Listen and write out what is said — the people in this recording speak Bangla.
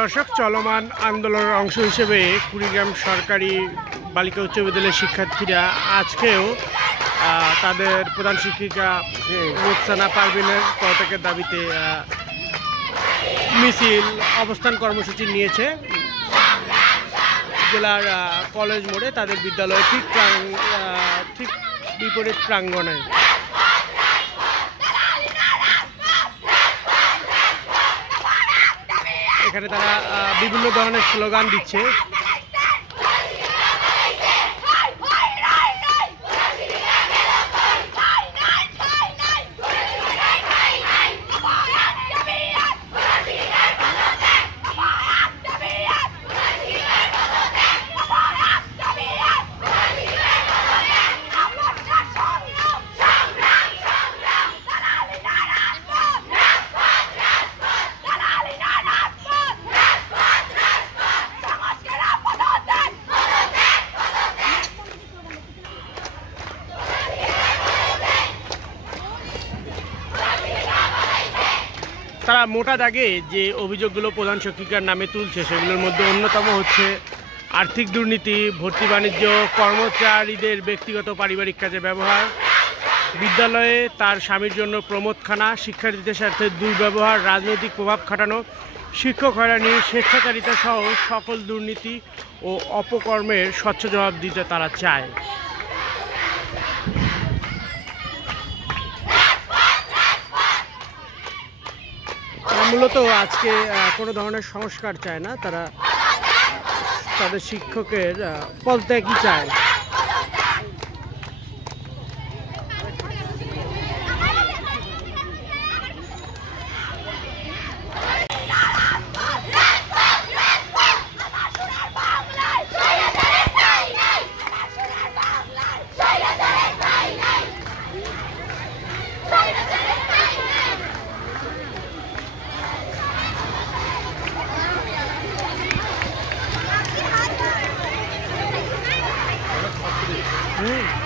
দর্শক, চলমান আন্দোলনের অংশ হিসেবে কুড়িগ্রাম সরকারি বালিকা উচ্চ বিদ্যালয়ের শিক্ষার্থীরা আজকেও তাদের প্রধান শিক্ষিকা রুকসানা পারভিনের পদত্যাগের দাবিতে মিছিল, অবস্থান কর্মসূচি নিয়েছে। জেলার কলেজ মোড়ে তাদের বিদ্যালয়ে ঠিক ঠিক বিপরীত প্রাঙ্গণে। এখানে তারা বিভিন্ন ধরনের স্লোগান দিচ্ছে। তারা মোটা দাগে যে অভিযোগগুলো প্রধান শিক্ষিকার নামে তুলছে, সেগুলোর মধ্যে অন্যতম হচ্ছে আর্থিক দুর্নীতি, ভর্তি বাণিজ্য, কর্মচারীদের ব্যক্তিগত পারিবারিক কাজে ব্যবহার, বিদ্যালয়ে তার স্বামীর জন্য প্রমোদখানা, শিক্ষার্থীদের স্বার্থে দুর্ব্যবহার, রাজনৈতিক প্রভাব খাটানো, শিক্ষক হয়রানি, স্বেচ্ছাচারিতা সহ সকল দুর্নীতি ও অপকর্মের স্বচ্ছ জবাব দিতে তারা চায় তারা মূলত আজকে কোনো ধরনের সংস্কার চায় না। তারা তাদের শিক্ষকের পদত্যাগই চায়। Mm.